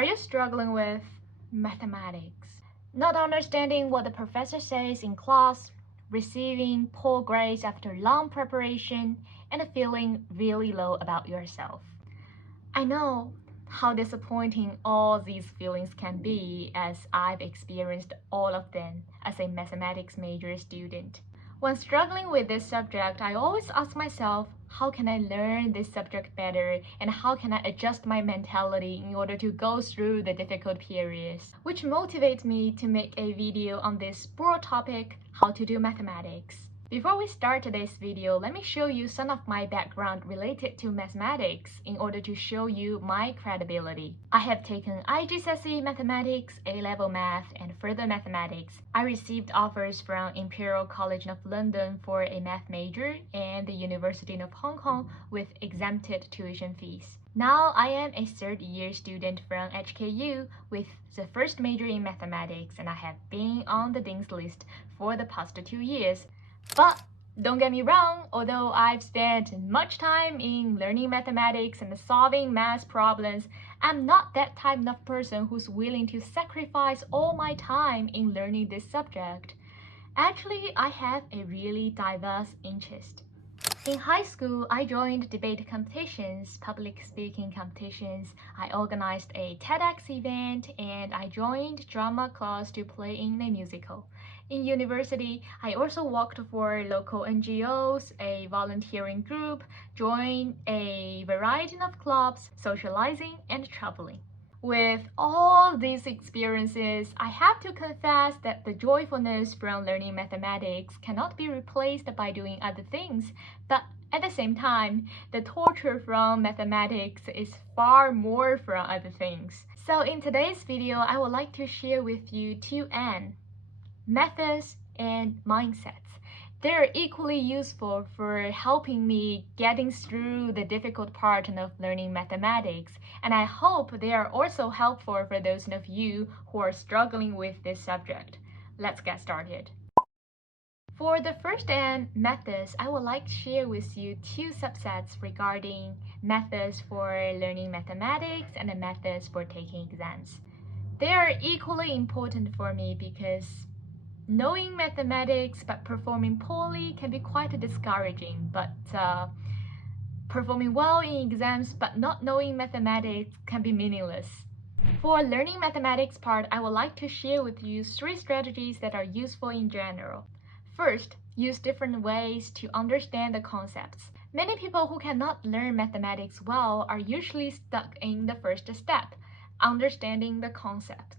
Are you struggling with mathematics? Not understanding what the professor says in class, receiving poor grades after long preparation, and feeling really low about yourself? I know how disappointing all these feelings can be, as I've experienced all of them as a mathematics major student. When struggling with this subject, I always ask myself, how can I learn this subject better, and how can I adjust my mentality in order to go through the difficult periods? Which motivates me to make a video on this broad topic, how to do mathematics. Before we start today's video, let me show you some of my background related to mathematics in order to show you my credibility. I have taken IGCSE Mathematics, A-Level Math, and further mathematics. I received offers from Imperial College of London for a math major and the University of Hong Kong with exempted tuition fees. Now I am a third-year student from HKU with the first major in mathematics, and I have been on the Dean's list for the past 2 years. But don't get me wrong, although I've spent much time in learning mathematics and solving math problems, I'm not that type of person who's willing to sacrifice all my time in learning this subject. Actually, I have a really diverse interest. In high school, I joined debate competitions, public speaking competitions, I organized a TEDx event, and I joined drama class to play in a musical. In university, I also worked for local NGOs, a volunteering group, joined a variety of clubs, socializing, and traveling. With all these experiences, I have to confess that the joyfulness from learning mathematics cannot be replaced by doing other things, but at the same time, the torture from mathematics is far more from other things. So in today's video, I would like to share with you two N, methods and mindsets. They're equally useful for helping me getting through the difficult part of learning mathematics, and I hope they are also helpful for those of you who are struggling with this subject. Let's get started. For the first N, methods, I would like to share with you two subsets regarding methods for learning mathematics and the methods for taking exams. They are equally important for me because knowing mathematics but performing poorly can be quite discouraging, but performing well in exams but not knowing mathematics can be meaningless. For learning mathematics part, I would like to share with you 3 strategies that are useful in general. First, use different ways to understand the concepts. Many people who cannot learn mathematics well are usually stuck in the first step, understanding the concepts.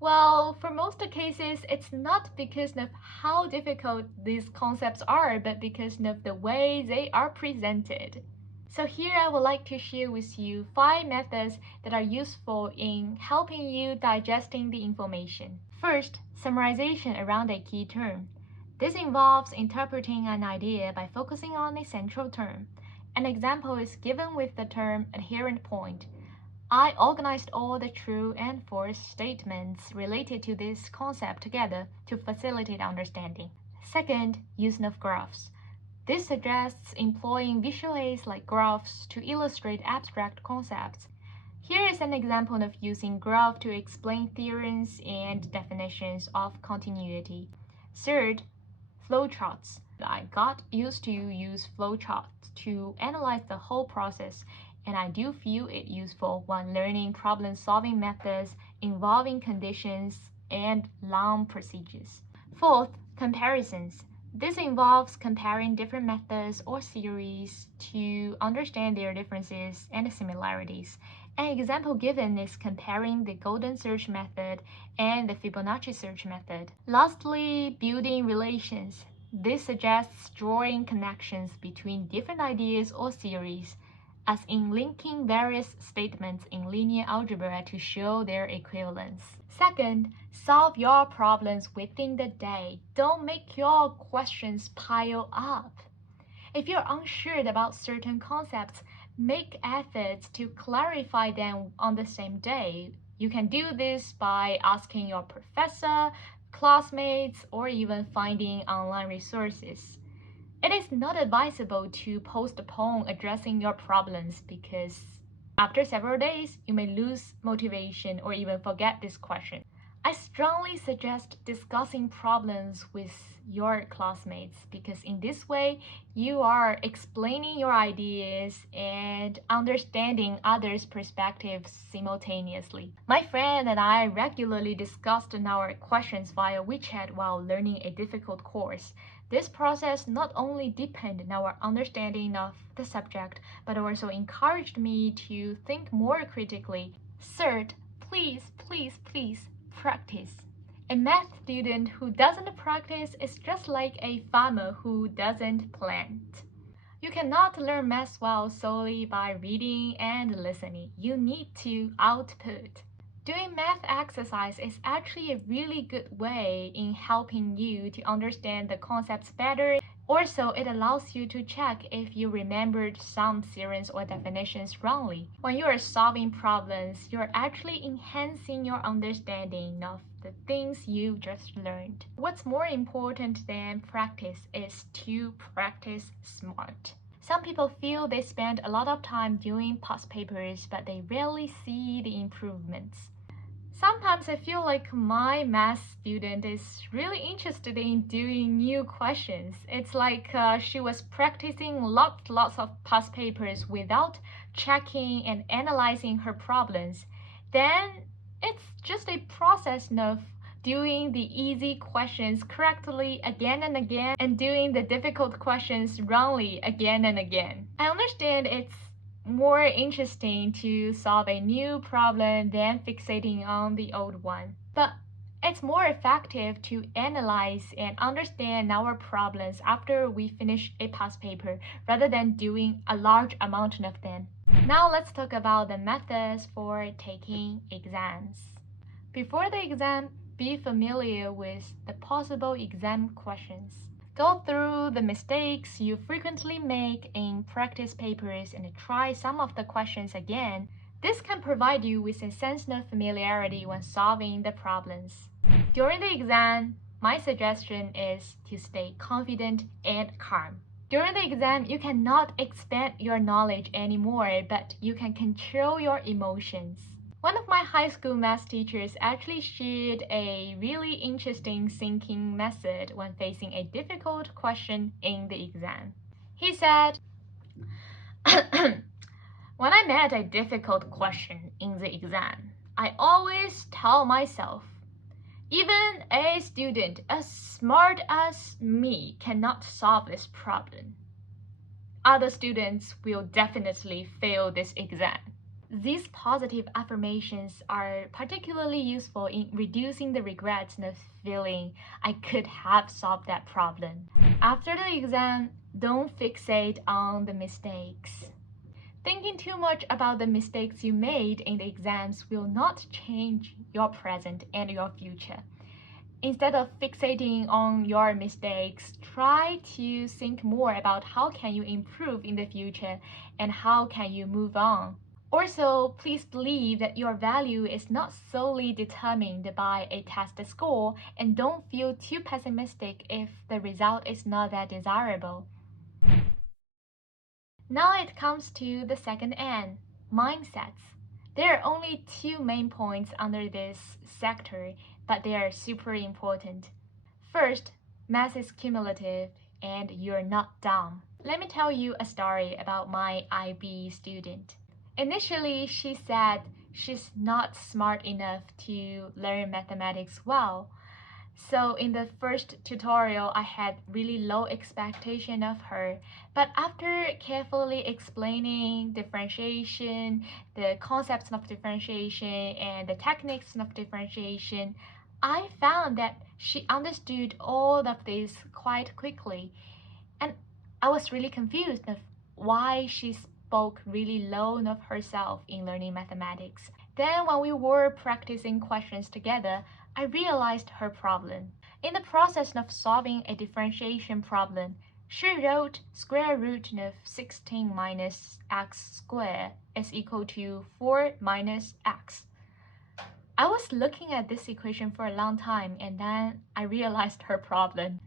Well, for most cases, it's not because of how difficult these concepts are, but because of the way they are presented. So here I would like to share with you 5 methods that are useful in helping you digesting the information. First, summarization around a key term. This involves interpreting an idea by focusing on a central term. An example is given with the term adherent point. I organized all the true and false statements related to this concept together to facilitate understanding. Second, use of graphs. This suggests employing visual aids like graphs to illustrate abstract concepts. Here is an example of using graph to explain theorems and definitions of continuity. Third, flowcharts. I got used to use flowcharts to analyze the whole process, and I do feel it useful when learning problem-solving methods involving conditions and long procedures. Fourth, comparisons. This involves comparing different methods or theories to understand their differences and similarities. An example given is comparing the golden search method and the Fibonacci search method. Lastly, building relations. This suggests drawing connections between different ideas or theories, as in linking various statements in linear algebra to show their equivalence. Second, solve your problems within the day. Don't make your questions pile up. If you're unsure about certain concepts, make efforts to clarify them on the same day. You can do this by asking your professor, classmates, or even finding online resources. It is not advisable to postpone addressing your problems because After several days, you may lose motivation or even forget this question. I strongly suggest discussing problems with your classmates because in this way you are explaining your ideas and understanding others' perspectives simultaneously. My friend and I regularly discussed our questions via WeChat while learning a difficult course. This process not only deepened our understanding of the subject, but also encouraged me to think more critically. Third, please practice. A math student who doesn't practice is just like a farmer who doesn't plant. You cannot learn math well solely by reading and listening. You need to output. Doing math exercise is actually a really good way in helping you to understand the concepts better. Also, it allows you to check if you remembered some theorems or definitions wrongly. When you are solving problems, you're actually enhancing your understanding of the things you just learned. What's more important than practice is to practice smart. Some people feel they spend a lot of time doing past papers, but they rarely see the improvements. Sometimes I feel like my math student is really interested in doing new questions. It's like she was practicing lots of past papers without checking and analyzing her problems. Then it's just a process of doing the easy questions correctly again and again and doing the difficult questions wrongly again and again. I understand it's more interesting to solve a new problem than fixating on the old one. But it's more effective to analyze and understand our problems after we finish a past paper rather than doing a large amount of them. Now let's talk about the methods for taking exams. Before the exam, be familiar with the possible exam questions. Go through the mistakes you frequently make in practice papers and try some of the questions again. This can provide you with a sense of familiarity when solving the problems. During the exam, my suggestion is to stay confident and calm. During the exam, you cannot expand your knowledge anymore, but you can control your emotions. One of my high school math teachers actually shared a really interesting thinking method when facing a difficult question in the exam. He said, when I met a difficult question in the exam, I always tell myself, even a student as smart as me cannot solve this problem. Other students will definitely fail this exam. These positive affirmations are particularly useful in reducing the regrets of feeling I could have solved that problem. After the exam, don't fixate on the mistakes. Thinking too much about the mistakes you made in the exams will not change your present and your future. Instead of fixating on your mistakes, try to think more about how can you improve in the future and how can you move on. Also, please believe that your value is not solely determined by a test score and don't feel too pessimistic if the result is not that desirable. Now it comes to the second N, mindsets. There are only two main points under this sector, but they are super important. First, math is cumulative and you're not dumb. Let me tell you a story about my IB student. Initially, she said she's not smart enough to learn mathematics well. So in the first tutorial, I had really low expectation of her. But after carefully explaining differentiation, the concepts of differentiation, and the techniques of differentiation, I found that she understood all of this quite quickly. And I was really confused of why she spoke really low of herself in learning mathematics. Then when we were practicing questions together, I realized her problem. In the process of solving a differentiation problem, she wrote square root of 16 minus x squared is equal to 4 minus x. I was looking at this equation for a long time and then I realized her problem.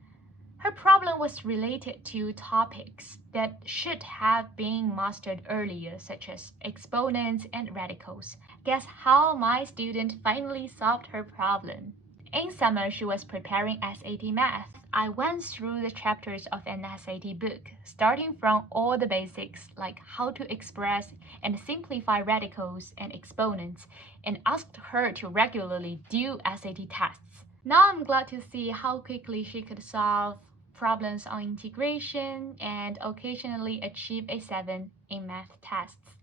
Her problem was related to topics that should have been mastered earlier, such as exponents and radicals. Guess how my student finally solved her problem? In summer, she was preparing SAT Math. I went through the chapters of an SAT book, starting from all the basics like how to express and simplify radicals and exponents, and asked her to regularly do SAT tests. Now I'm glad to see how quickly she could solve problems on integration and occasionally achieve a 7 in math tests.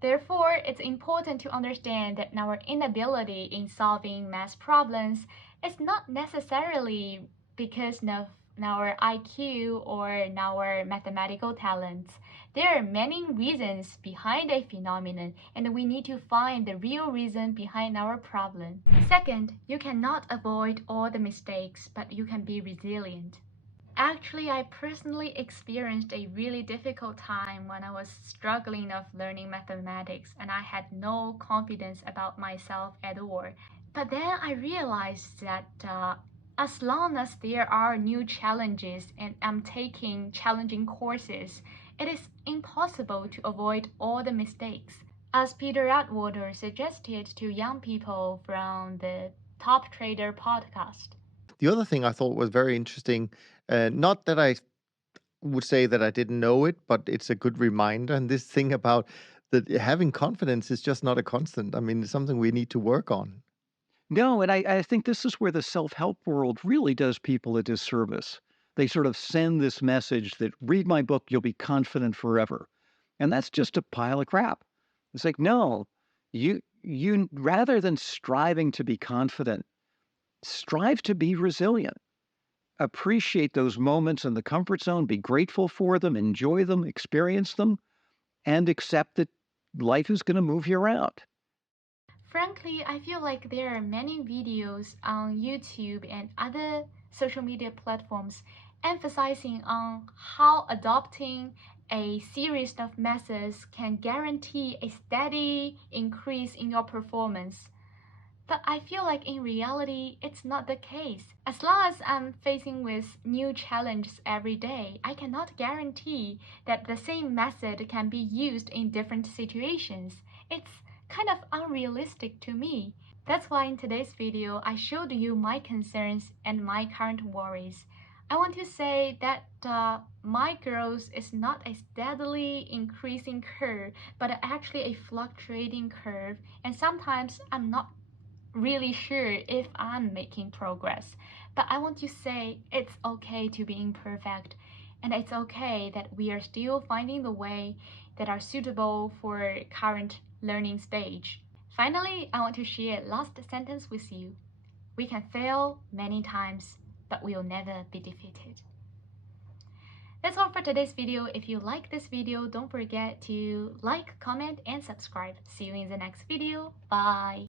Therefore, it's important to understand that our inability in solving math problems is not necessarily because of our IQ or our mathematical talents. There are many reasons behind a phenomenon, and we need to find the real reason behind our problem. Second, you cannot avoid all the mistakes, but you can be resilient. Actually, I personally experienced a really difficult time when I was struggling of learning mathematics and I had no confidence about myself at all. But then I realized that as long as there are new challenges and I'm taking challenging courses, it is impossible to avoid all the mistakes. As Peter Atwater suggested to young people from the Top Trader podcast. The other thing I thought was very interesting, not that I would say that I didn't know it, but it's a good reminder. And this thing about that having confidence is just not a constant. I mean, it's something we need to work on. No, and I think this is where the self-help world really does people a disservice. They sort of send this message that read my book, you'll be confident forever. And that's just a pile of crap. It's like, no, you rather than striving to be confident, strive to be resilient. Appreciate those moments in the comfort zone, be grateful for them, enjoy them, experience them, and accept that life is going to move you around. Frankly, I feel like there are many videos on YouTube and other social media platforms emphasizing on how adopting a series of methods can guarantee a steady increase in your performance. But I feel like in reality, it's not the case. As long as I'm facing with new challenges every day, I cannot guarantee that the same method can be used in different situations. It's kind of unrealistic to me. That's why in today's video, I showed you my concerns and my current worries. I want to say that my growth is not a steadily increasing curve, but actually a fluctuating curve, and sometimes I'm not really sure if I'm making progress. But I want to say it's okay to be imperfect, and it's okay that we are still finding the way that are suitable for current learning stage. Finally, I want to share last sentence with you. We can fail many times, but we'll never be defeated. That's all for today's video. If you like this video, don't forget to like, comment, and subscribe. See you in the next video. Bye!